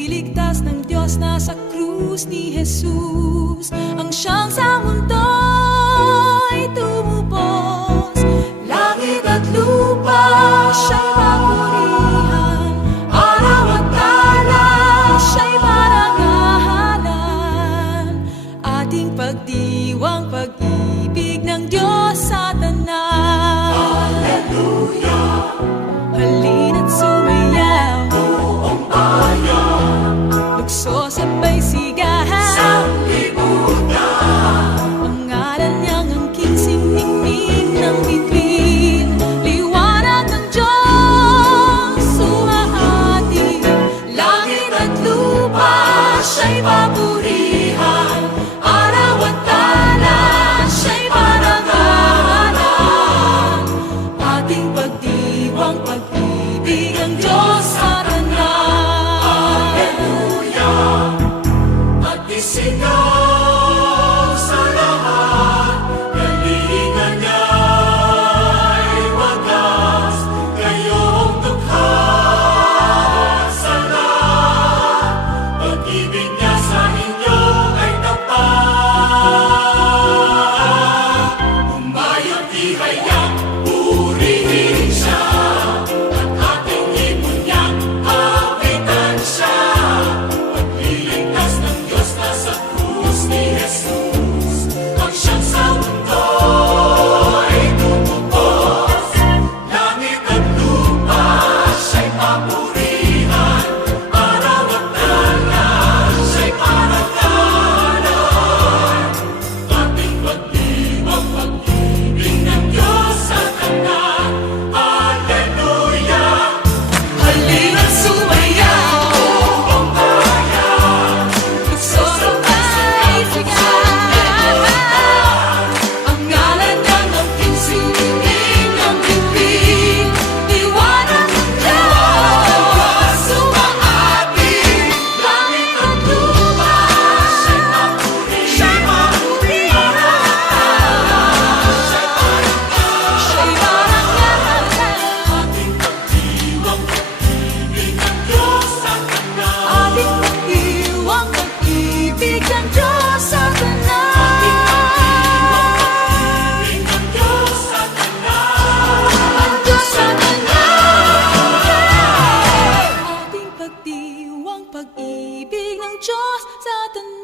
ililigtas ng Diyos. Nasa krus ni Jesus, ang siyang sa mundo'y tumubos. Langit at lupa siya'y papurihan, araw at tala siya'y parangalan. Ating pagdiwang pag-ibig ng Diyos sa tanan. Hallelujah! Halina't sumayaw, Buong bayan lukso sabay sigahan. sanglibutan, Ang ngalan niyang angking siningning ng bituin. Liwanag ng Diyos sumahati. Langit at lupa siya'y papurihan, araw at tala siya'y parangalan. Ating pagdiwang pag-ibig ang Diyos sa tanan. Hallelujah! At isigaw sa lahat, galingan niya'y wagas, kayong dukha sa lahat, pag-ibig niya sa inyo ay tapat. Humayo't ihayag, purihin siya, at ating ibon niyang awitan siya. Pagliligtas ng Diyos nasa krus ni Jesus, ang siyang sa mundo ay tumubos. Langit at lupa siya'y papurihan, araw at tala siya'y parangalan. Ating pagdiwang pag-ibig ng Diyos sa tanan. Hallelujah! Halina't sumayaw, Buong bayan lukso sabay sigahan. Ang ngalan niyang angking siningning ng bituin. Liwanag ng Diyos sumahati. Langit at lupa siya'y papurihan, Siya'y parangalan. ating pagdiwang pag-ibig ng Diyos sa tanan. Ating pagdiwang pag-ibig ng Diyos sa tanan. Pag-ibig ng Diyos sa tanan. Ang Diyos sa tanan. Ating pagdiwang pag-ibig ng Diyos sa tanan.